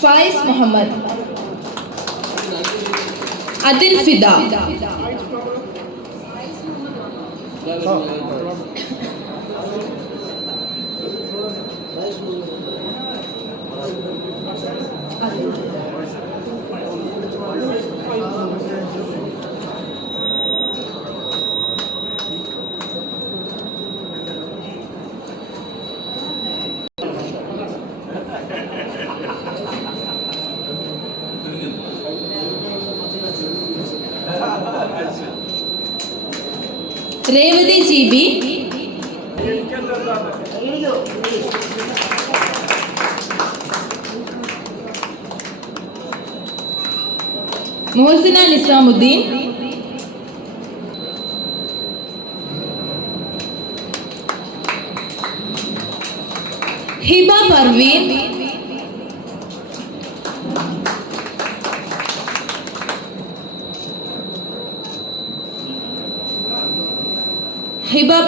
Faiz Muhammad. Adil Fida. Revathi G B. Mohsina Nizamuddin.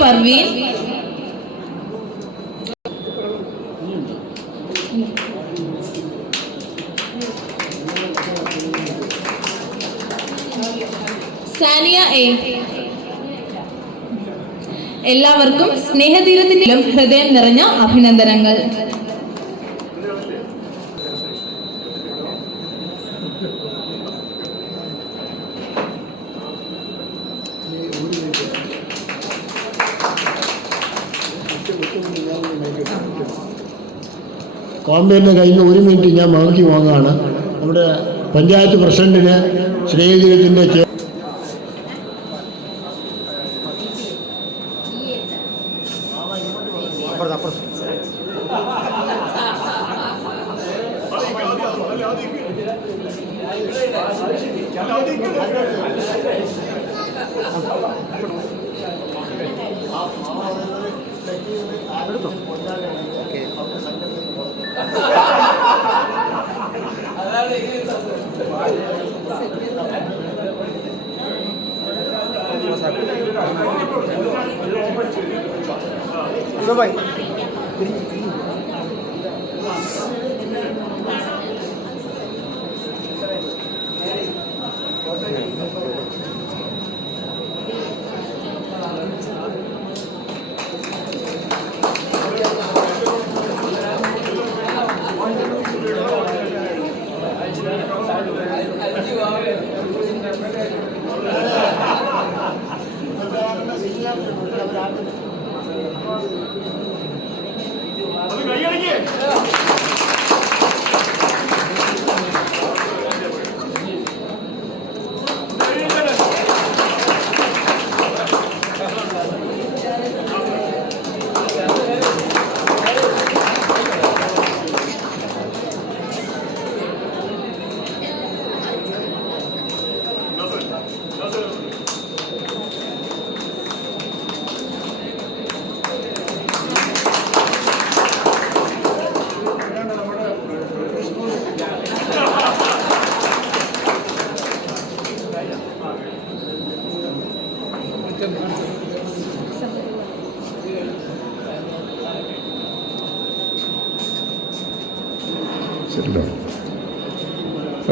Parveen. Sania A. എല്ലാവർക്കും സ്നേഹതീരത്തിലും ഹൃദയം നിറഞ്ഞ അഭിനന്ദനങ്ങൾ. കോമ്പേന്റെ കയ്യിൽ നിന്ന് ഒരു മിനിറ്റ് ഞാൻ മാറ്റി വാങ്ങുകയാണ്. നമ്മുടെ പഞ്ചായത്ത് പ്രസിഡന്റിന് ശ്രീജീവിതത്തിന്റെ ചെ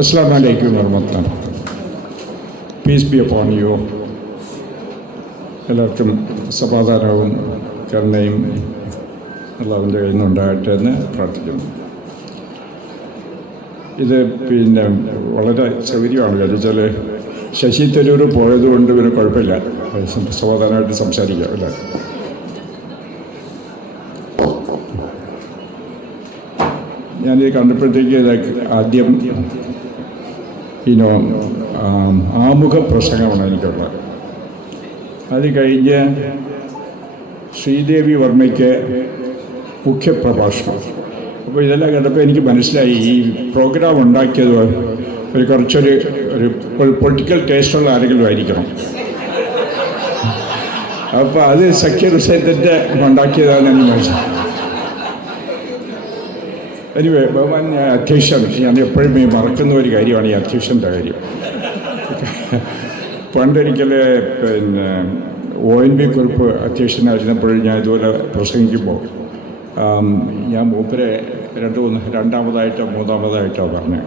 Assalamu വലൈക്കും വർമ്മത്തം പീസ് ബി അപ്പോൺ യു എല്ലാവർക്കും സമാധാനവും കരുണയും അള്ളാവിന്റെ കയ്യിൽ നിന്നുണ്ടാകട്ടെ എന്ന് പ്രാർത്ഥിക്കുന്നു. ഇത് പിന്നെ വളരെ സൗകര്യമാണ് കാര്യം വെച്ചാൽ ശശി തരൂർ പോയതുകൊണ്ട് പിന്നെ കുഴപ്പമില്ല. സമാധാനമായിട്ട് സംസാരിക്കാം അല്ലേ? ഞാനിത് കണ്ടപ്പോഴത്തേക്ക് ആദ്യം ഇനോ ആമുഖ പ്രസംഗമാണ് എനിക്കുള്ളത്. അത് കഴിഞ്ഞ് ശ്രീദേവി വർമ്മയ്ക്ക് മുഖ്യപ്രഭാഷണം. അപ്പോൾ ഇതെല്ലാം കണ്ടപ്പോൾ എനിക്ക് മനസ്സിലായി ഈ പ്രോഗ്രാം ഉണ്ടാക്കിയത് ഒരു കുറച്ചൊരു ഒരു പൊളിറ്റിക്കൽ ടേസ്റ്റുള്ള ആരെങ്കിലും ആയിരിക്കണം. അപ്പോൾ അത് സഖ്യ ഹുസൈന്റെ ഉണ്ടാക്കിയതാണെന്ന് മനസ്സിലായി. എനിവേ ബഹുമാന്യ അധ്യക്ഷൻ ഞാൻ എപ്പോഴും ഈ മറക്കുന്ന ഒരു കാര്യമാണ് ഈ അധ്യക്ഷന്റെ കാര്യം. പണ്ടൊരിക്കൽ പിന്നെ ഒ എൻ ബി കുറിപ്പ് അധ്യക്ഷനായിരുന്നപ്പോൾ ഞാൻ ഇതുപോലെ പ്രസംഗിക്കുമ്പോൾ ഞാൻ മൂപ്പരെ രണ്ട് മൂന്ന് രണ്ടാമതായിട്ടോ മൂന്നാമതായിട്ടോ പറഞ്ഞു.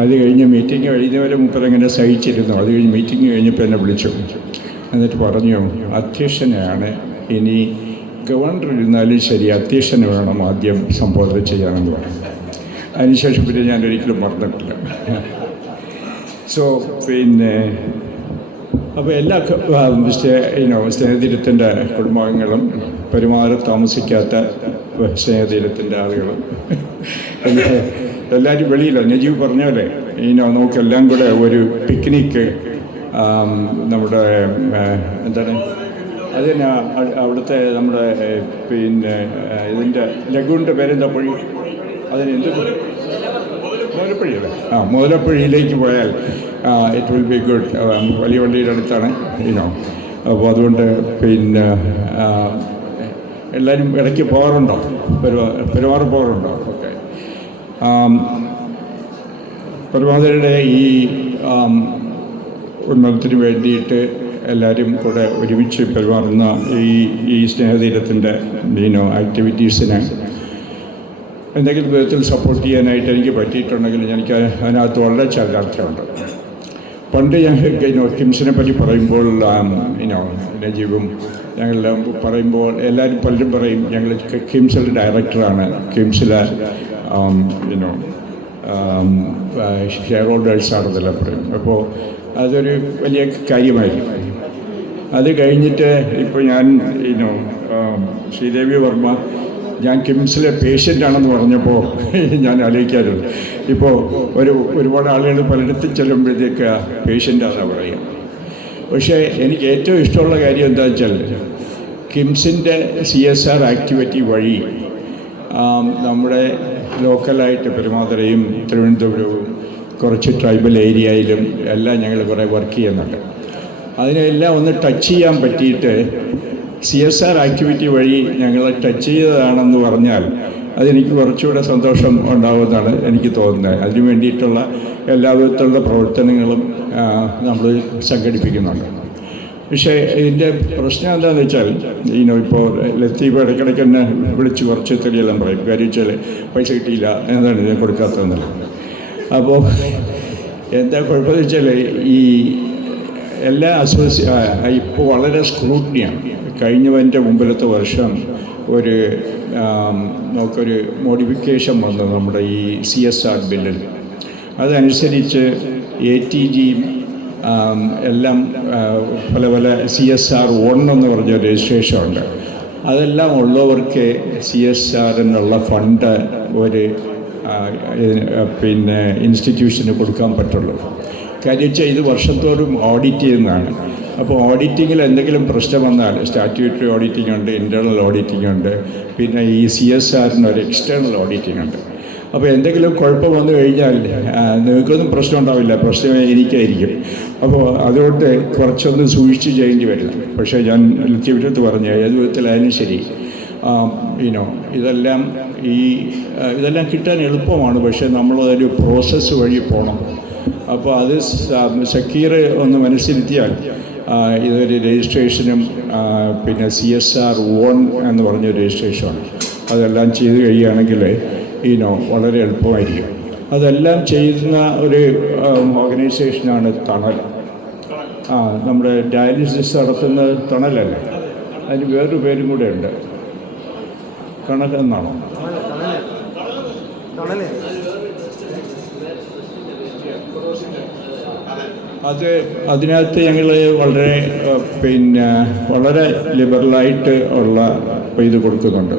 അത് കഴിഞ്ഞ് മീറ്റിംഗ് കഴിഞ്ഞവരെ മൂപ്പരങ്ങനെ സഹിച്ചിരുന്നു. അത് കഴിഞ്ഞ് മീറ്റിംഗ് കഴിഞ്ഞപ്പോൾ എന്നെ വിളിച്ചു. എന്നിട്ട് പറഞ്ഞു അധ്യക്ഷനെയാണ് ഇനി ഗവർണർ ഇരുന്നാലും ശരി അധ്യക്ഷന് വേണം ആദ്യം സംബോധന ചെയ്യാനെന്ന് പറഞ്ഞു അതിനുശേഷം പിന്നെ ഞാൻ ഒരിക്കലും മറന്നിട്ടില്ല. സോ പിന്നെ അപ്പോൾ എല്ലാ ഇനോ സ്നേഹതീരത്തിന്റെ കുടുംബാംഗങ്ങളും പെരുമാറി താമസിക്കാത്ത സ്നേഹതീരത്തിന്റെ ആളുകളും. എല്ലാ- എല്ലാവരും വെളിയിലാണ് നജീവ് പറഞ്ഞ പോലെ ഇനോ നമുക്കെല്ലാം കൂടെ ഒരു പിക്നിക്ക് നമ്മുടെ എന്താണ്? അതിന് അവിടുത്തെ നമ്മുടെ പിന്നെ ഇതിന്റെ ലഘുവിന്റെ പേരെന്താ പൊഴി? അതിന് എന്ത് മുതലപ്പുഴയല്ലേ ആ മുതലപ്പുഴയിലേക്ക് പോയാൽ ഇറ്റ് വിൽ ബി ഗുഡ് വലിയ വള്ളിയുടെ അടുത്താണ് ഇനോ അപ്പോൾ അതുകൊണ്ട് പിന്നെ എല്ലാവരും ഇടയ്ക്ക് പോകാറുണ്ടോ? പെരുമാ പെരുമാറി പോകാറുണ്ടോ? ഓക്കെ പെരുമാതിരയുടെ ഈ ഉന്നതത്തിന് വേണ്ടിയിട്ട് എല്ലാവരും കൂടെ ഒരുമിച്ച് പെരുമാറുന്ന ഈ ഈ സ്നേഹതീരത്തിന്റെ ഈനോ ആക്ടിവിറ്റീസിനെ എന്തെങ്കിലും വിധത്തിൽ സപ്പോർട്ട് ചെയ്യാനായിട്ട് എനിക്ക് പറ്റിയിട്ടുണ്ടെങ്കിൽ എനിക്ക് അതിനകത്ത് വളരെ ചാരിതാർത്ഥ്യമുണ്ട്. പണ്ട് ഞങ്ങൾക്ക് ഇനോ കിംസിനെ പറ്റി പറയുമ്പോൾ ഇനോ നജീബും ഞങ്ങളെല്ലാം പറയുമ്പോൾ എല്ലാവരും പലരും പറയും ഞങ്ങൾ കിംസിലെ ഡയറക്ടറാണ് കിംസിലെ ഇനോ ഷെയർ ഹോൾഡേഴ്സാണെന്നെല്ലാം പറയും. അപ്പോൾ അതൊരു വലിയ കാര്യമായിരുന്നു അത് കഴിഞ്ഞിട്ട് ഇപ്പോൾ ഞാൻ ഇനോ ശ്രീദേവി വർമ്മ ഞാൻ കിംസിലെ പേഷ്യന്റ് ആണെന്ന് പറഞ്ഞപ്പോൾ ഞാൻ ആലോചിക്കാറുണ്ട്. ഇപ്പോൾ ഒരു ഒരുപാട് ആളുകൾ പലയിടത്തും ചെല്ലുമ്പോഴത്തേക്ക് പേഷ്യന്റാണെന്ന് പറയുക. പക്ഷേ എനിക്ക് ഏറ്റവും ഇഷ്ടമുള്ള കാര്യം എന്താ വെച്ചാൽ കിംസിന്റെ സി എസ് ആർ ആക്ടിവിറ്റി വഴി നമ്മുടെ ലോക്കലായിട്ട് പെരുമാതുരയും തിരുവനന്തപുരവും കുറച്ച് ട്രൈബൽ ഏരിയയിലും എല്ലാം ഞങ്ങൾ കുറേ വർക്ക് ചെയ്യുന്നുണ്ട്. അതിനെല്ലാം ഒന്ന് ടച്ച് ചെയ്യാൻ പറ്റിയിട്ട് സി എസ് ആർ ആക്ടിവിറ്റി വഴി ഞങ്ങൾ ടച്ച് ചെയ്തതാണെന്ന് പറഞ്ഞാൽ അതെനിക്ക് കുറച്ചുകൂടെ സന്തോഷം ഉണ്ടാകുമെന്നാണ് എനിക്ക് തോന്നുന്നത്. അതിനു വേണ്ടിയിട്ടുള്ള എല്ലാ വിധത്തിലുള്ള പ്രവർത്തനങ്ങളും നമ്മൾ സംഘടിപ്പിക്കുന്നുണ്ട്. പക്ഷേ ഇതിന്റെ പ്രശ്നം എന്താണെന്ന് വെച്ചാൽ ഈനോ ഇപ്പോൾ ലത്തീഫ് ഇടയ്ക്കിടയ്ക്ക് എന്നെ വിളിച്ച് കുറച്ച് തെളിയെല്ലാം പറയും. കാര്യം വെച്ചാൽ പൈസ കിട്ടിയില്ല എന്താണ് ഞാൻ കൊടുക്കാത്തതെന്നല്ല. അപ്പോൾ എന്താ കുഴപ്പമെന്ന് വെച്ചാൽ ഈ എല്ലാ അസോസിയ ഇപ്പോൾ വളരെ സ്ക്രൂട്ടിനിയാണ്. കഴിഞ്ഞവന്റെ മുമ്പിലത്തെ വർഷം ഒരു നമുക്കൊരു മോഡിഫിക്കേഷൻ വന്നു നമ്മുടെ ഈ സി എസ് ആർ ബില്ലിൽ. അതനുസരിച്ച് എ ടി ജിയും എല്ലാം പല പല സി എസ് ആർ വൺ എന്ന് പറഞ്ഞ രജിസ്ട്രേഷൻ ഉണ്ട് അതെല്ലാം ഉള്ളവർക്ക് സി എസ് ആർ എന്നുള്ള ഫണ്ട് ഒരു പിന്നെ ഇൻസ്റ്റിറ്റ്യൂഷന് കൊടുക്കാൻ പറ്റുള്ളൂ. കാര്യം വെച്ചാൽ ഇത് വർഷത്തോറും ഓഡിറ്റ് ചെയ്യുന്നതാണ്. അപ്പോൾ ഓഡിറ്റിങ്ങിൽ എന്തെങ്കിലും പ്രശ്നം വന്നാൽ സ്റ്റാറ്റ്യൂട്ടറി ഓഡിറ്റിംഗ് ഉണ്ട് ഇന്റേർണൽ ഓഡിറ്റിംഗ് ഉണ്ട് പിന്നെ ഈ സി എസ് ആറിന് ഒരു എക്സ്റ്റേണൽ ഓഡിറ്റിംഗ് ഉണ്ട്. അപ്പോൾ എന്തെങ്കിലും കുഴപ്പം വന്നു കഴിഞ്ഞാൽ നിങ്ങൾക്കൊന്നും പ്രശ്നം ഉണ്ടാവില്ല പ്രശ്നം എനിക്കായിരിക്കും. അപ്പോൾ അതുകൊണ്ട് കുറച്ചൊന്ന് സൂക്ഷിച്ച് ചെയ്യേണ്ടി വരില്ല പക്ഷേ ഞാൻ ലക്ഷ്യവിധത്ത് പറഞ്ഞു ഏത് വിധത്തിലായാലും ശരി. ഇനോ ഇതെല്ലാം ഈ ഇതെല്ലാം കിട്ടാൻ എളുപ്പമാണ്. പക്ഷേ നമ്മളതൊരു പ്രോസസ്സ് വഴി പോകണം അപ്പോൾ അത് സക്കീർ ഒന്ന് മനസ്സിരുത്തിയാൽ ഇതൊരു രജിസ്ട്രേഷനും പിന്നെ സി എസ് ആർ ഓൺ എന്ന് പറഞ്ഞ രജിസ്ട്രേഷനാണ്. അതെല്ലാം ചെയ്ത് കഴിയുകയാണെങ്കിൽ ഈനോ വളരെ എളുപ്പമായിരിക്കും. അതെല്ലാം ചെയ്യുന്ന ഒരു ഓർഗനൈസേഷനാണ് തണൽ. ആ നമ്മുടെ ഡയാലിസിസ് നടത്തുന്ന തണലല്ലേ? അതിന് വേറൊരു പേരും കൂടെ ഉണ്ട്. കണൽ എന്നാണോ? അത് അതിനകത്ത് ഞങ്ങൾ വളരെ പിന്നെ വളരെ ലിബറലായിട്ട് ഉള്ള ഇത് കൊടുക്കുന്നുണ്ട്.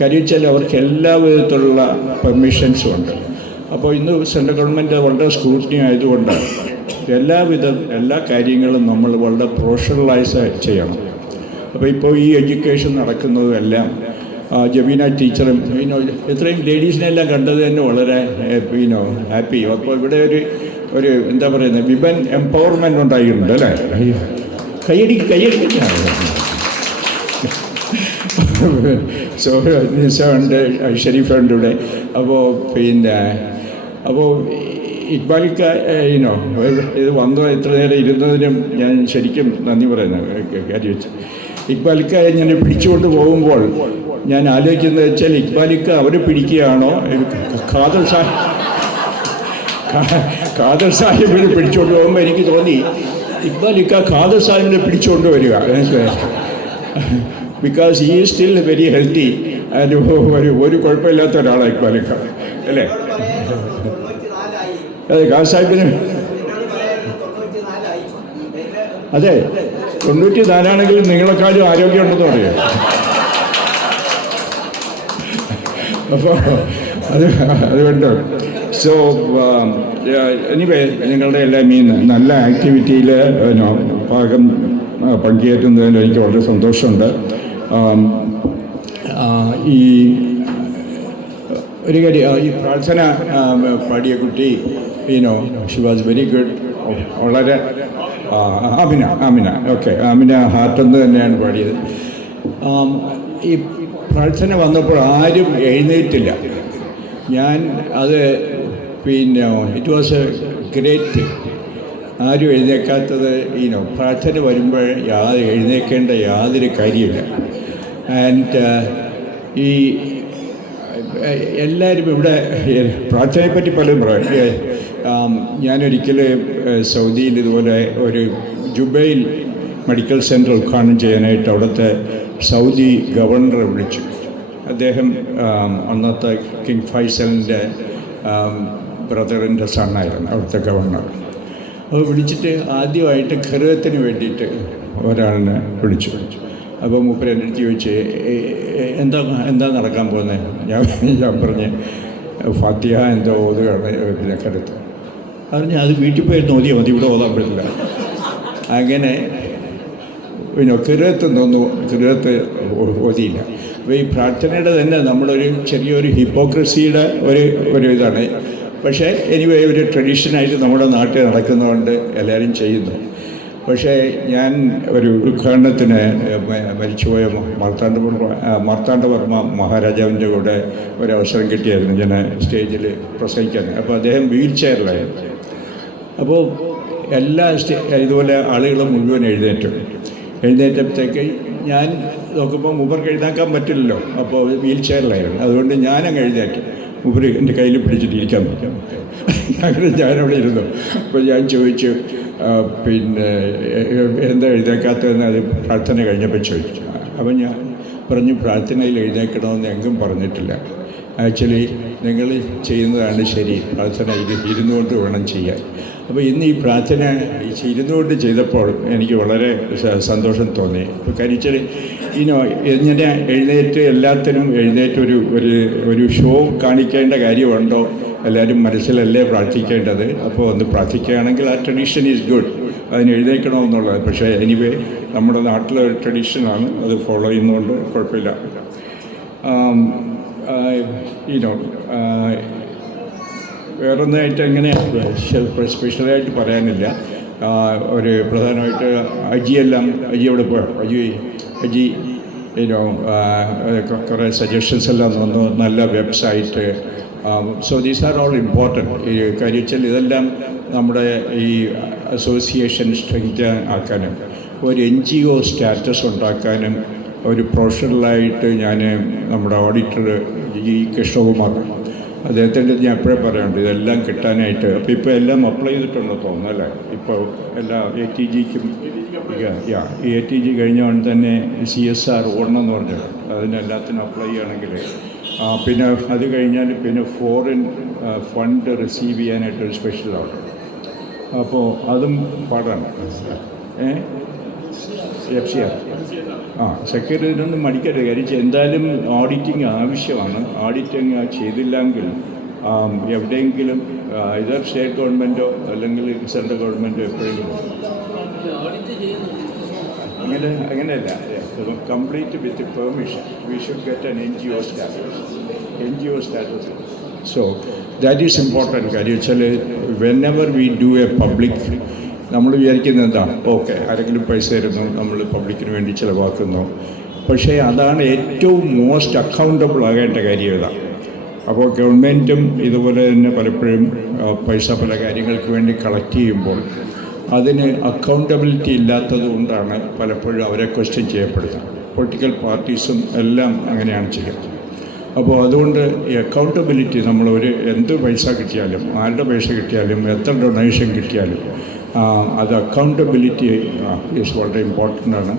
കാര്യം വെച്ചാൽ അവർക്ക് എല്ലാ വിധത്തിലുള്ള പെർമിഷൻസും ഉണ്ട്. അപ്പോൾ ഇന്ന് സെൻട്രൽ ഗവൺമെന്റ് വളരെ സ്ക്രൂട്ടിനി ആയതുകൊണ്ട് എല്ലാവിധ എല്ലാ കാര്യങ്ങളും നമ്മൾ വളരെ പ്രൊഫഷണലൈസ് ചെയ്യണം. അപ്പോൾ ഇപ്പോൾ ഈ എഡ്യൂക്കേഷൻ നടക്കുന്നതും എല്ലാം ജമീന ടീച്ചറും പിന്നെ ഇത്രയും ലേഡീസിനെല്ലാം കണ്ടത് തന്നെ വളരെ ഇനോ ഹാപ്പി അപ്പോൾ ഇവിടെ ഒരു ഒരു എന്താ പറയുന്നത് വിമൻ എംപവർമെന്റ് ഉണ്ടായിട്ടുണ്ട് അല്ലേ? കയ്യടി കയ്യടി. സോ നിസ ഉണ്ട് ഷെരീഫ് ഉണ്ട് ഇവിടെ. അപ്പോൾ പിന്നെ അപ്പോൾ ഇക്ബാലിക്ക ഇനോ ഇത് വന്നോ എത്ര നേരം ഇരുന്നതിനും ഞാൻ ശരിക്കും നന്ദി പറയുന്നു കാര്യം വെച്ച്. ഇക്ബാലിക്ക ഞാൻ പിടിച്ചുകൊണ്ട് പോകുമ്പോൾ ഞാൻ ആലോചിക്കുന്നത് വെച്ചാൽ ഇക്ബാലിക്ക അവർ പിടിക്കുകയാണോ? ഖാദർ സാഹിബ് ഖാദർ സാഹിബിനെ പിടിച്ചുകൊണ്ട് പോകുമ്പോൾ എനിക്ക് തോന്നി ഇക്ബാലിക്ക ഖാദർ സാഹിബിനെ പിടിച്ചുകൊണ്ട് വരിക. ബിക്കോസ് ഈ സ്റ്റിൽ വെരി ഹെൽത്തി ആൻഡ് ഒരു കുഴപ്പമില്ലാത്ത ഒരാളാണ് ഇക്ബാലിക്ക അല്ലേ? അതെ ഖാദർ സാഹിബിന് അതെ തൊണ്ണൂറ്റി നാലാണെങ്കിൽ നിങ്ങളെക്കാളും ആരോഗ്യമുണ്ടെന്ന് പറയാം. അപ്പോൾ അത് അതുകൊണ്ട് സോ എനിവേ നിങ്ങളുടെ എല്ലാം ഈ നല്ല ആക്ടിവിറ്റിയിൽ ഭാഗം പങ്കുകയറ്റുന്നതിൽ എനിക്ക് വളരെ സന്തോഷമുണ്ട്. ഈ ഒരു കാര്യം ഈ പ്രാർത്ഥന പാടിയ കുട്ടി Eno she was very good വളരെ ആമിന ആമിന ഓക്കെ ആമിന ഹാർട്ടെന്ന് തന്നെയാണ് പാടിയത്. ഈ പ്രാർത്ഥന വന്നപ്പോൾ ആരും എഴുന്നേറ്റില്ല. ഞാൻ അത് പിന്നെ ഇറ്റ് വാസ് എ ഗ്രേറ്റ് ആരും എഴുന്നേക്കാത്തത് ഈനോ പ്രാർത്ഥന വരുമ്പോൾ യാതൊരു എഴുന്നേക്കേണ്ട യാതൊരു കാര്യമില്ല ആൻഡ് ഈ എല്ലാവരും ഇവിടെ പ്രാർത്ഥനയെ പറ്റി പലരും പറയും. ഞാനൊരിക്കൽ സൗദിയിൽ ഇതുപോലെ ഒരു ജുബൈൽ മെഡിക്കൽ സെന്റർ ഉദ്ഘാടനം ചെയ്യാനായിട്ട് അവിടുത്തെ സൗദി ഗവർണറെ വിളിച്ചു. അദ്ദേഹം അന്നത്തെ കിങ് ഫൈസലിന്റെ ബ്രദറിന്റെ സണ്ണായിരുന്നു അവിടുത്തെ ഗവർണർ. അത് വിളിച്ചിട്ട് ആദ്യമായിട്ട് ഖിറത്തിന് വേണ്ടിയിട്ട് ഒരാളിനെ വിളിച്ചു. അപ്പോൾ മൂപ്പര് എന്റെ അടുത്ത് ചോദിച്ച് "ഏ, ഏ, എന്താ എന്താ നടക്കാൻ പോകുന്നത് ഞാൻ ഞാൻ പറഞ്ഞ് ഫാത്തിഹ എന്തോ ഓതുകയാണ് പിന്നെ കരുത്ത് പറഞ്ഞ് അത് വീട്ടിൽ പോയിരുന്നു ഓതിയാൽ മതി ഇവിടെ ഓതാൻ പറ്റില്ല. അങ്ങനെ പിന്നെ കിരത്ത് നിന്നു കിരത്ത് ഓതിയില്ല. അപ്പോൾ ഈ പ്രാർത്ഥനയുടെ തന്നെ നമ്മളൊരു ചെറിയൊരു ഹിപ്പോക്രസിയുടെ ഒരു ഒരു ഇതാണ്. പക്ഷേ എനിവേ ഒരു ട്രഡീഷനായിട്ട് നമ്മുടെ നാട്ടിൽ നടക്കുന്നതുകൊണ്ട് എല്ലാവരും ചെയ്യുന്നു. പക്ഷേ ഞാൻ ഒരു ഉദ്ഘാടനത്തിന് മരിച്ചുപോയ മാർത്താണ്ഡവർമ്മ ആ, മാർത്താണ്ഡവർമ്മ മഹാരാജാവിന്റെ കൂടെ ഒരു അവസരം കിട്ടിയായിരുന്നു ഞാൻ സ്റ്റേജിൽ പ്രസംഗിക്കാൻ. അപ്പോൾ അദ്ദേഹം വീൽ ചെയറിലായിരുന്നു അപ്പോൾ എല്ലാ സ്റ്റേ ഇതുപോലെ ആളുകളും മുഴുവൻ എഴുന്നേറ്റു. എഴുന്നേറ്റപ്പോഴത്തേക്ക് ഞാൻ നോക്കുമ്പോൾ മൂപ്പർക്ക് എഴുതാക്കാൻ പറ്റില്ലല്ലോ. അപ്പോൾ വീൽ ചെയറിലായിരുന്നു. അതുകൊണ്ട് ഞാനങ്ങ് എഴുന്നേറ്റു. മൂപ്പര് എന്റെ കയ്യിൽ പിടിച്ചിട്ട് ഇരിക്കാൻ പറ്റും അങ്ങനെ ഞാനവിടെ ഇരുന്നു. അപ്പോൾ ഞാൻ ചോദിച്ചു പിന്നെ എന്താ എഴുതേക്കാത്തതെന്ന് അത് പ്രാർത്ഥന കഴിഞ്ഞപ്പോൾ ചോദിച്ചു. അപ്പം ഞാൻ പറഞ്ഞു പ്രാർത്ഥനയിൽ എഴുന്നേക്കണമെന്ന് എങ്കും പറഞ്ഞിട്ടില്ല. ആക്ച്വലി നിങ്ങൾ ചെയ്യുന്നതാണ് ശരി. പ്രാർത്ഥന ഇത് ഇരുന്നുകൊണ്ട് വേണം ചെയ്യാൻ. അപ്പോൾ ഇന്ന് ഈ പ്രാർത്ഥന ഇരുന്നുകൊണ്ട് ചെയ്തപ്പോൾ എനിക്ക് വളരെ സന്തോഷം തോന്നി. ഇപ്പോൾ കരിച്ചൽ ഇനോ ഇങ്ങനെ എഴുന്നേറ്റ് എല്ലാത്തിനും എഴുന്നേറ്റ് ഒരു ഒരു ഒരു ഷോ കാണിക്കേണ്ട കാര്യമുണ്ടോ? എല്ലാവരും മനസ്സിലല്ലേ പ്രാർത്ഥിക്കേണ്ടത്? അപ്പോൾ ഒന്ന് പ്രാർത്ഥിക്കുകയാണെങ്കിൽ ആ ട്രഡീഷൻ ഈസ് ഗുഡ് അതിന് എഴുന്നേക്കണമെന്നുള്ളത് പക്ഷേ എനിവേ നമ്മുടെ നാട്ടിലെ ഒരു ട്രഡീഷനാണ് അത് ഫോളോ ചെയ്യുന്നതുകൊണ്ട് കുഴപ്പമില്ല. ഈനോ വേറൊന്നായിട്ട് അങ്ങനെ സ്പെഷ്യലായിട്ട് പറയാനില്ല. ഒരു പ്രധാനമായിട്ട് അജിയെല്ലാം അജി അവിടെ പോയോ? അജി അജി കുറേ സജഷൻസ് എല്ലാം തന്നു. നല്ല website so these are all important ഈ കാര്യം വെച്ചാൽ ഇതെല്ലാം നമ്മുടെ ഈ അസോസിയേഷൻ സ്ട്രെങ്ത് ആക്കാനും ഒരു എൻ ജി ഒ സ്റ്റാറ്റസ് ഉണ്ടാക്കാനും ഒരു പ്രൊഫഷണലായിട്ട് ഞാൻ നമ്മുടെ ഓഡിറ്റർ ജി കൃഷ്ണകുമാർ അദ്ദേഹത്തിന്റെ ഞാൻ എപ്പോഴും പറയാറുണ്ട് ഇതെല്ലാം കിട്ടാനായിട്ട്. അപ്പോൾ ഇപ്പോൾ എല്ലാം അപ്ലൈ ചെയ്തിട്ടുണ്ടോ തോന്നുന്നു അല്ലേ? ഇപ്പോൾ എല്ലാ എ ടി ജിക്കും യാ എ ടി ജി കഴിഞ്ഞ തന്നെ സി എസ് ആർ ഓടണം എന്ന് പറഞ്ഞത് അതിനെല്ലാത്തിനും അപ്ലൈ ചെയ്യുകയാണെങ്കിൽ പിന്നെ അത് കഴിഞ്ഞാൽ പിന്നെ ഫോറിൻ ഫണ്ട് റിസീവ് ചെയ്യാനായിട്ടൊരു സ്പെഷ്യൽ ആണ്. അപ്പോൾ അതും പാടാണ്. ഏ? എഫ് സെക്രട്ടറി ഇതൊന്നും ആ സെക്രട്ടറിയിലൊന്നും മടിക്കരുത്. കാര്യം എന്തായാലും ഓഡിറ്റിംഗ് ആവശ്യമാണ്. ഓഡിറ്റിംഗ് ചെയ്തില്ലെങ്കിൽ ആം, എവിടെയെങ്കിലും ഇതർ സ്റ്റേറ്റ് ഗവൺമെന്റോ അല്ലെങ്കിൽ സെൻട്രൽ ഗവൺമെന്റോ എപ്പോഴെങ്കിലും. അങ്ങനെ അങ്ങനെയല്ല. Complete with permission we should get N N G O status N G O status so that is important കാര്യം whenever we do a public നമ്മൾ വിചാരിക്കുന്നത് എന്താ ഓക്കെ ആരെങ്കിലും പൈസ തരുന്നു നമ്മൾ പബ്ലിക്കിന് വേണ്ടി ചിലവാക്കുന്നു. പക്ഷേ അതാണ് ഏറ്റവും മോസ്റ്റ് അക്കൗണ്ടബിൾ ആകേണ്ട കാര്യം ഇതാണ് അപ്പോൾ ഗവൺമെന്റും ഇതുപോലെ തന്നെ പലപ്പോഴും പൈസ പല കാര്യങ്ങൾക്ക് വേണ്ടി കളക്ട് ചെയ്യുമ്പോൾ അതിന് അക്കൗണ്ടബിലിറ്റി ഇല്ലാത്തത് കൊണ്ടാണ് പലപ്പോഴും അവരെ ക്വസ്റ്റ്യൻ ചെയ്യപ്പെടുന്നത് പൊളിറ്റിക്കൽ പാർട്ടീസും എല്ലാം അങ്ങനെയാണ് ചെയ്യുന്നത്. അപ്പോൾ അതുകൊണ്ട് ഈ അക്കൗണ്ടബിലിറ്റി നമ്മൾ എന്ത് പൈസ കിട്ടിയാലും ആരുടെ പൈസ കിട്ടിയാലും എത്ര ഡൊണേഷൻ കിട്ടിയാലും അത് അക്കൗണ്ടബിലിറ്റി ഈസ് വളരെ ഇമ്പോർട്ടന്റ് ആണ്.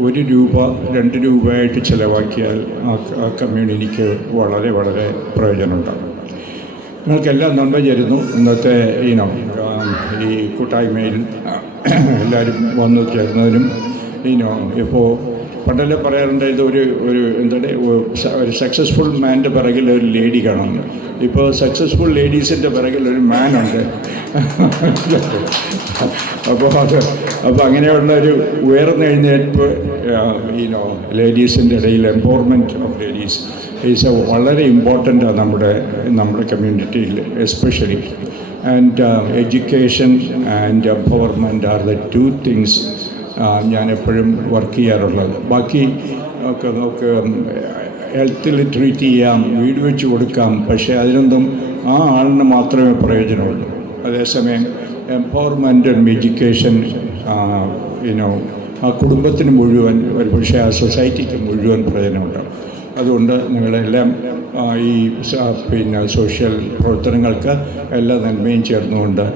ഒരു രൂപ രണ്ട് രൂപയായിട്ട് ചിലവാക്കിയാൽ ആ കമ്മ്യൂണിറ്റിക്ക് വളരെ വളരെ പ്രയോജനമുണ്ടാകും. നിങ്ങൾക്കെല്ലാം നന്മ ചേരുന്നു. ഇന്നത്തെ ഇനം ഈ കൂട്ടായ്മയിൽ എല്ലാവരും വന്നു ചേർന്നതിനും ഇനോ ഇപ്പോൾ പണ്ടെല്ലാം പറയാറുണ്ട് ഇത് ഒരു ഒരു എന്താണ് ഒരു സക്സസ്ഫുൾ മാന്റെ പിറകിൽ ഒരു ലേഡി കാണും ഇപ്പോൾ സക്സസ്ഫുൾ ലേഡീസിന്റെ പിറകിൽ ഒരു മാനുണ്ട് അപ്പോൾ അത് അപ്പോൾ അങ്ങനെയുള്ള ഒരു ഉയർന്നെഴുന്നേൽപ്പ് ഈനോ ലേഡീസിന്റെ ഇടയിൽ empowerment of ladies is a വളരെ ഇമ്പോർട്ടന്റ് ആണ് നമ്മുടെ നമ്മുടെ കമ്മ്യൂണിറ്റിയിൽ especially and education and empowerment are the two things ഞാൻ എപ്പോഴും വർക്ക് ചെയ്യാറുള്ളത്. ബാക്കി ഒക്കെ നമുക്ക് ഹെൽത്തിൽ ട്രീറ്റ് ചെയ്യാം വീട് വെച്ച് കൊടുക്കാം പക്ഷേ അതിനൊന്നും ആ ആളിന് മാത്രമേ പ്രയോജനമുള്ളൂ. അതേസമയം എംപവർമെന്റ് ആൻഡ് എഡ്യൂക്കേഷൻ യുനോ ആ കുടുംബത്തിന് മുഴുവൻ ഒരുപക്ഷെ ആ സൊസൈറ്റിക്ക് മുഴുവൻ പ്രയോജനമുണ്ടാകും. അതുകൊണ്ട് നിങ്ങളെല്ലാം ഈ പിന്നെ സോഷ്യൽ പ്രവർത്തനങ്ങൾക്ക് എല്ലാ നന്മയും ചേർന്നുകൊണ്ട്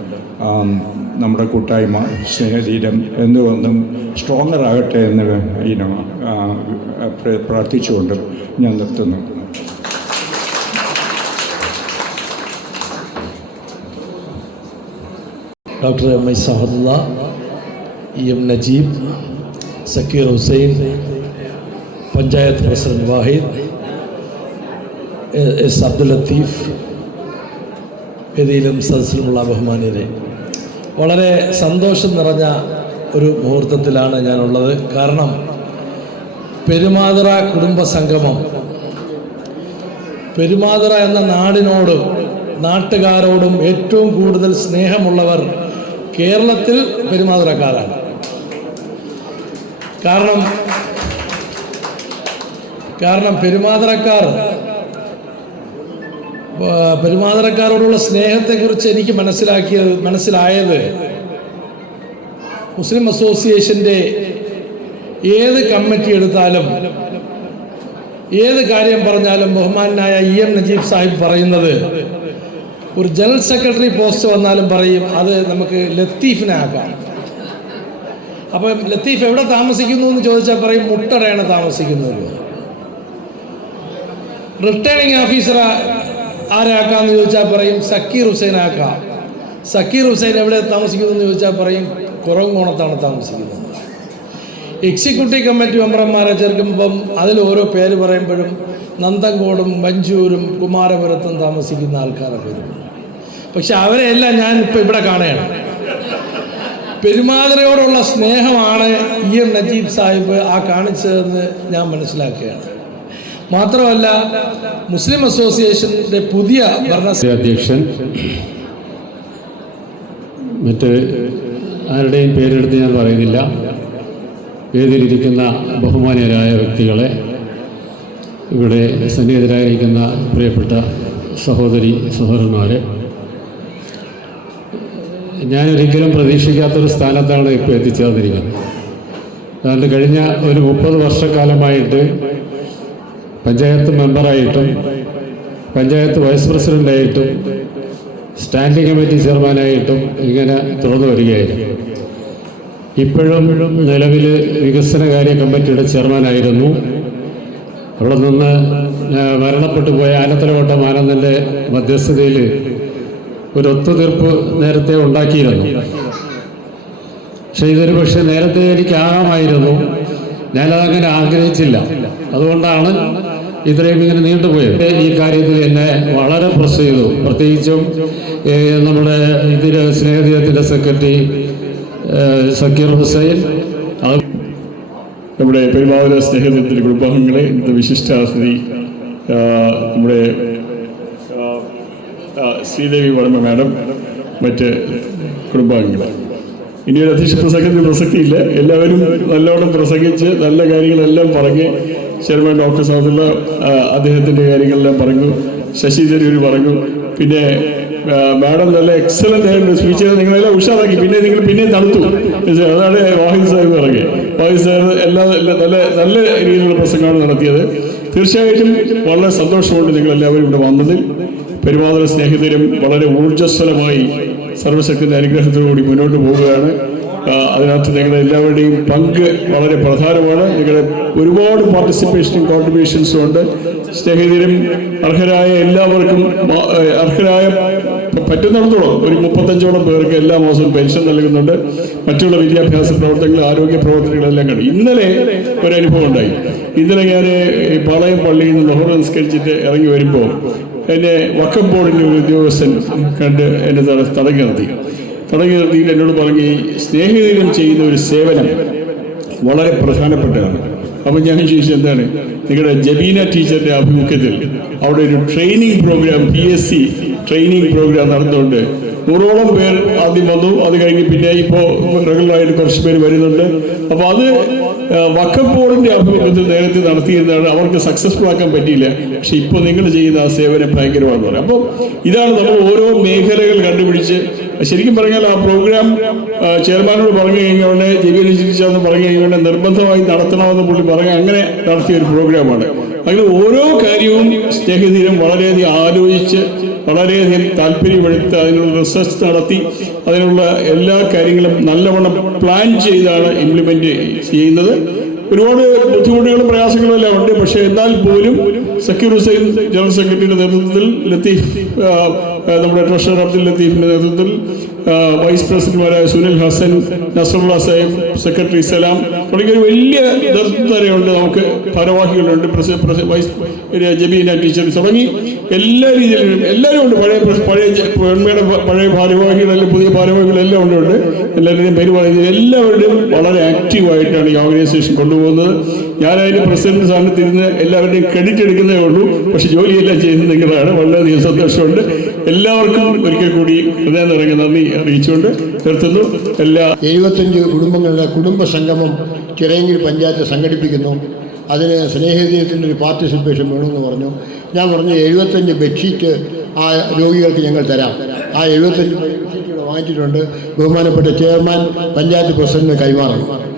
നമ്മുടെ കൂട്ടായ്മ സ്നേഹശീലം എന്നുവന്നും സ്ട്രോങ്ങർ ആകട്ടെ എന്ന് ഇനോ പ്രാർത്ഥിച്ചുകൊണ്ട് ഞാൻ നിർത്തുന്നു. Doctor M I Sahadulla E M Najeeb Zakir Hussain panchayat president Wahid S Abdul Latheef വേദിയിലും സദസ്സിലുമുള്ള ബഹുമാന്യരെ. വളരെ സന്തോഷം നിറഞ്ഞ ഒരു മുഹൂർത്തത്തിലാണ് ഞാനുള്ളത്. കാരണം പെരുമാതറ കുടുംബ സംഗമം പെരുമാതറ എന്ന നാടിനോടും നാട്ടുകാരോടും ഏറ്റവും കൂടുതൽ സ്നേഹമുള്ളവർ കേരളത്തിൽ പെരുമാതുറക്കാരാണ്. കാരണം കാരണം പെരുമാതുറക്കാർ പെരുമാതുറക്കാരോടുള്ള സ്നേഹത്തെക്കുറിച്ച് എനിക്ക് മനസ്സിലാക്കിയത് മനസ്സിലായത് മുസ്ലിം അസോസിയേഷന്റെ ഏത് കമ്മിറ്റി എടുത്താലും ഏത് കാര്യം പറഞ്ഞാലും ബഹുമാനായ ഇ എം നജീബ് സാഹിബ് പറയുന്നത് ഒരു ജനറൽ സെക്രട്ടറി പോസ്റ്റ് വന്നാലും പറയും അത് നമുക്ക് ലത്തീഫിനെ ആക്കാം അപ്പം ലത്തീഫ് എവിടെ താമസിക്കുന്നു എന്ന് ചോദിച്ചാൽ പറയും മുട്ടടയാണ് താമസിക്കുന്നത്. റിട്ടേണിംഗ് ഓഫീസർ ആരാക്കാന്ന് ചോദിച്ചാൽ പറയും സക്കീർ ഹുസൈൻ ആക്കാം. സക്കീർ ഹുസൈൻ എവിടെ താമസിക്കുന്നു എന്ന് ചോദിച്ചാൽ പറയും കുറവുകോണത്താണ് താമസിക്കുന്നത്. എക്സിക്യൂട്ടീവ് കമ്മിറ്റി മെമ്പർമാരെ ചേർക്കുമ്പം അതിൽ ഓരോ പേര് പറയുമ്പോഴും നന്തങ്കോടും മഞ്ചൂരും കുമാരപുരത്തും താമസിക്കുന്ന ആൾക്കാരെ വരും. പക്ഷെ അവരെയെല്ലാം ഞാൻ ഇപ്പം ഇവിടെ കാണുകയാണ്. പെരുമാതിരയോടുള്ള സ്നേഹമാണ് ഇ എം നജീബ് സാഹിബ് ആ കാണിച്ചതെന്ന് ഞാൻ മനസ്സിലാക്കുകയാണ്. മാത്രമല്ല മുസ്ലിം അസോസിയേഷന്റെ പുതിയ അധ്യക്ഷൻ മറ്റ് ആരുടെയും പേരെടുത്ത് ഞാൻ പറയുന്നില്ല. വേദിയിലിരിക്കുന്ന ബഹുമാനീയരായ വ്യക്തികളെ ഇവിടെ സന്നിഹിതരായിരിക്കുന്ന പ്രിയപ്പെട്ട സഹോദരി സഹോദരന്മാരെ ഞാനൊരിക്കലും പ്രതീക്ഷിക്കാത്തൊരു സ്ഥാനത്താണ് ഇപ്പോൾ എത്തിച്ചേർന്നിരിക്കുന്നത്. അതുകൊണ്ട് കഴിഞ്ഞ ഒരു മുപ്പത് വർഷക്കാലമായിട്ട് പഞ്ചായത്ത് മെമ്പറായിട്ടും പഞ്ചായത്ത് വൈസ് പ്രസിഡന്റായിട്ടും സ്റ്റാൻഡിംഗ് കമ്മിറ്റി ചെയർമാനായിട്ടും ഇങ്ങനെ തുടർന്നു വരികയായിരുന്നു. ഇപ്പോഴും നിലവിൽ വികസനകാര്യ കമ്മിറ്റിയുടെ ചെയർമാനായിരുന്നു. അവിടെ നിന്ന് മരണപ്പെട്ടു പോയ ആനത്തലവട്ടം ആനന്ദന്റെ മധ്യസ്ഥതയിൽ ഒരു ഒത്തുതീർപ്പ് നേരത്തെ ഉണ്ടാക്കിയിരുന്നു. പക്ഷേ ഇതൊരു പക്ഷേ നേരത്തെ എനിക്ക് ആകാമായിരുന്നു. ഞാനതങ്ങനെ ആഗ്രഹിച്ചില്ല. അതുകൊണ്ടാണ് ഇത്രയും ഇങ്ങനെ നീണ്ടുപോയത് ഈ കാര്യത്തിൽ എന്നെ വളരെ പ്രസ് ചെയ്തു. പ്രത്യേകിച്ചും നമ്മുടെ ഇതിൽ സ്നേഹതീയത്തിന്റെ സെക്രട്ടറി സക്കീർ ഹുസൈൻ. നമ്മുടെ പെരുമാവൂര സ്നേഹത്തിന്റെ കുടുംബാംഗങ്ങളെ ഇന്നത്തെ വിശിഷ്ടാതിഥി നമ്മുടെ ശ്രീദേവി വർമ്മ മാഡം മറ്റ് കുടുംബാംഗങ്ങളെ. ഇനി ഒരു അധ്യക്ഷ പ്രസംഗത്തിന് പ്രസക്തിയില്ല. എല്ലാവരും നല്ലോണം പ്രസംഗിച്ച് നല്ല കാര്യങ്ങളെല്ലാം പറഞ്ഞ് ചെയർമാൻ ഡോക്ടർ സൗദുള്ള അദ്ദേഹത്തിന്റെ കാര്യങ്ങളെല്ലാം പറഞ്ഞു. ശശി തരൂർ പറഞ്ഞു. പിന്നെ മാഡം നല്ല എക്സലന്റ് ആയിട്ടുള്ള സ്പീച്ച് നിങ്ങളെല്ലാം ഉഷാറാക്കി. പിന്നെ നിങ്ങൾ പിന്നെയും തണുത്തു. അതാണ് വാഹിദ് സാഹിബ് പറഞ്ഞത്. വാഹിദ് സാഹിബ് എല്ലാ നല്ല നല്ല രീതിയിലുള്ള പ്രസംഗമാണ് നടത്തിയത്. തീർച്ചയായിട്ടും വളരെ സന്തോഷമുണ്ട് നിങ്ങൾ എല്ലാവരും ഇവിടെ വന്നതിൽ. പെരുമാതുര സ്നേഹിതരും വളരെ ഊർജസ്വലമായി സർവശക്തിന്റെ അനുഗ്രഹത്തോടുകൂടി മുന്നോട്ട് പോവുകയാണ്. അതിനകത്ത് ഞങ്ങളുടെ എല്ലാവരുടെയും പങ്ക് വളരെ പ്രധാനമാണ്. ഞങ്ങളുടെ ഒരുപാട് പാർട്ടിസിപ്പേഷനും കോൺട്രിബ്യൂഷൻസും ഉണ്ട്. സ്നേഹിതരും അർഹരായ എല്ലാവർക്കും അർഹരായ പറ്റുന്നിടത്തോളം ഒരു മുപ്പത്തഞ്ചോളം പേർക്ക് എല്ലാ മാസവും പെൻഷൻ നൽകുന്നുണ്ട്. മറ്റുള്ള വിദ്യാഭ്യാസ പ്രവർത്തനങ്ങൾ ആരോഗ്യ പ്രവർത്തനങ്ങളെല്ലാം കണ്ടു. ഇന്നലെ ഒരു അനുഭവം ഉണ്ടായി. ഇന്നലെ ഞാൻ പാളയം പള്ളിയിൽ നിന്ന് ലഹോർ നിസ്കരിച്ചിട്ട് ഇറങ്ങി വരുമ്പോൾ എന്നെ വക്കം ബോർഡിന്റെ ഒരു ഉദ്യോഗസ്ഥൻ കണ്ട് എന്നെ തട- തടഞ്ഞു നിർത്തി തടഞ്ഞു നിർത്തിയിട്ട് എന്നോട് പറഞ്ഞു ഈ സ്നേഹിതരും ചെയ്യുന്ന ഒരു സേവനം വളരെ പ്രധാനപ്പെട്ടതാണ്. അപ്പം ഞാൻ ചോദിച്ചു എന്താണ്? നിങ്ങളുടെ ജബീന ടീച്ചറിന്റെ ആഭിമുഖ്യത്തിൽ അവിടെ ഒരു training programme P S C training programme നടന്നുകൊണ്ട് നൂറോളം പേർ ആദ്യം വന്നു അത് കഴിഞ്ഞ് പിന്നെ ഇപ്പോൾ റെഗുലറായിട്ട് കുറച്ച് പേര് വരുന്നുണ്ട്. അപ്പോൾ അത് വക്കം ബോർഡിന്റെ ആഭിമുഖ്യത്തിൽ നേരത്തെ നടത്തിയിരുന്നതാണ്. അവർക്ക് സക്സസ്ഫുൾ ആക്കാൻ പറ്റിയില്ല. പക്ഷെ ഇപ്പോൾ നിങ്ങൾ ചെയ്യുന്ന ആ സേവനം ഭയങ്കരമാണെന്ന് പറയാം. അപ്പോൾ ഇതാണ് നമ്മൾ ഓരോ മേഖലകൾ കണ്ടുപിടിച്ച്. ശരിക്കും പറഞ്ഞാൽ ആ പ്രോഗ്രാം ചെയർമാനോട് പറഞ്ഞു കഴിഞ്ഞുകൊണ്ട് ജബീൻ ചികിത്സ പറഞ്ഞു കഴിഞ്ഞുകൊണ്ട് നിർബന്ധമായി നടത്തണമെന്ന് പുള്ളി പറഞ്ഞ് അങ്ങനെ നടത്തിയ ഒരു പ്രോഗ്രാമാണ് അങ്ങനെ ഓരോ കാര്യവും സ്നേഹതീരം വളരെയധികം ആലോചിച്ച് വളരെയധികം താല്പര്യമെടുത്ത് അതിനുള്ള റിസർച്ച് നടത്തി അതിനുള്ള എല്ലാ കാര്യങ്ങളും നല്ലവണ്ണം പ്ലാൻ ചെയ്താണ് ഇംപ്ലിമെന്റ് ചെയ്യുന്നത്. ഒരുപാട് ബുദ്ധിമുട്ടുകളും പ്രയാസങ്ങളും എല്ലാം ഉണ്ട്. പക്ഷേ എന്നാൽ പോലും സക്കീർ ഹുസൈൻ ജനറൽ സെക്രട്ടറിയുടെ നേതൃത്വത്തിൽ ലത്തീഫ് നമ്മുടെ ട്രഷറർ അബ്ദുൽ ലത്തീഫിന്റെ നേതൃത്വത്തിൽ വൈസ് പ്രസിഡന്റുമാരായ സുനിൽ ഹസൻ നസറുള്ള സാഹിബ് സെക്രട്ടറി സലാം തുടങ്ങിയ ഒരു വലിയ നേതൃത്വമുണ്ട് നമുക്ക് ഭാരവാഹികളുണ്ട് വൈസ് ജബീന ടീച്ചർ തുടങ്ങി എല്ലാ രീതിയിലും എല്ലാവരും ഉണ്ട്. പഴയ പഴയ പെൺമയുടെ പഴയ ഭാരവാഹികളെല്ലാം പുതിയ ഭാരവാഹികളെല്ലാം ഉണ്ട്. എല്ലാവരുടെയും പേര് പറയുന്നത് എല്ലാവരുടെയും വളരെ ആക്റ്റീവായിട്ടാണ് ഈ ഓർഗനൈസേഷൻ കൊണ്ടുപോകുന്നത്. അതിന്റെ പ്രസിഡന്റ് സ്ഥാനത്ത് ഇരുന്ന് എല്ലാവരുടെയും ക്രെഡിറ്റ് എടുക്കുന്നേ ഉള്ളൂ. പക്ഷെ ജോലിയെല്ലാം ചെയ്യുന്നത് വളരെയധികം സന്തോഷമുണ്ട്. എല്ലാവർക്കും ഒരിക്കൽ കൂടി ഹൃദയം നിറങ്ങി നന്ദി അറിയിച്ചുകൊണ്ട് നിർത്തുന്നു. എല്ലാ എഴുപത്തഞ്ച് കുടുംബങ്ങളുടെ കുടുംബ സംഗമം ചിറയങ്കിൽ പഞ്ചായത്ത് സംഘടിപ്പിക്കുന്നു. അതിന് സ്നേഹതീയത്തിന്റെ ഒരു പാർട്ടിസിപ്പേഷൻ വേണമെന്ന് പറഞ്ഞു. ഞാൻ പറഞ്ഞു എഴുപത്തഞ്ച് ബെഡ്ഷീറ്റ് ആ രോഗികൾക്ക് ഞങ്ങൾ തരാം. ആ എഴുപത്തഞ്ച് ബെഡ്ഷീറ്റുകൾ വാങ്ങിച്ചിട്ടുണ്ട്. ബഹുമാനപ്പെട്ട ചെയർമാൻ പഞ്ചായത്ത് പ്രസിഡന്റിന് കൈമാറണം